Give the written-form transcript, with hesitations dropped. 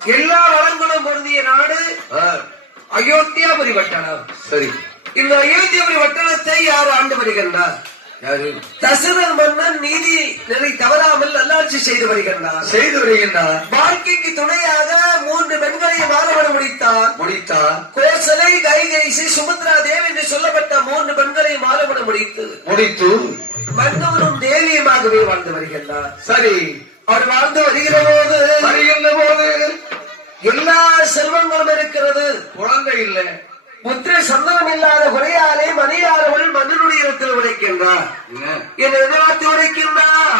எல்லா வளங்களும் பொருந்திய நாடு அயோத்தியாபுரி வட்டணம். சரி, இந்த அயோத்தியாபுரி வட்டணத்தை யார் ஆண்டு வருகின்றார்? தசரத மன்னன் நீதி நிலை தவறாமல் நல்லாட்சி செய்து வருகின்றார். வாழ்க்கைக்கு துணையாக 3 பெண்களை மாலவனம் முடித்தார். கோசலை, கைகேசி, சுமித்ரா தேவி என்று சொல்லப்பட்ட 3 பெண்களை மாலவனம் முடித்து மன்னவனும் தேவியமாகவே வாழ்ந்து வருகின்றார். சரி, அவர் வாழ்ந்து வருகிற போது எல்லா செல்வங்களும் இருக்கிறது, குழந்தை இல்லை. முத்திரை சந்தனம் இல்லாத குறையாலே மணியாளவள் மன்னனுடைய இடத்தில் உடைக்கின்றார். என்னை எதிர்த்து உடைக்கின்றார்.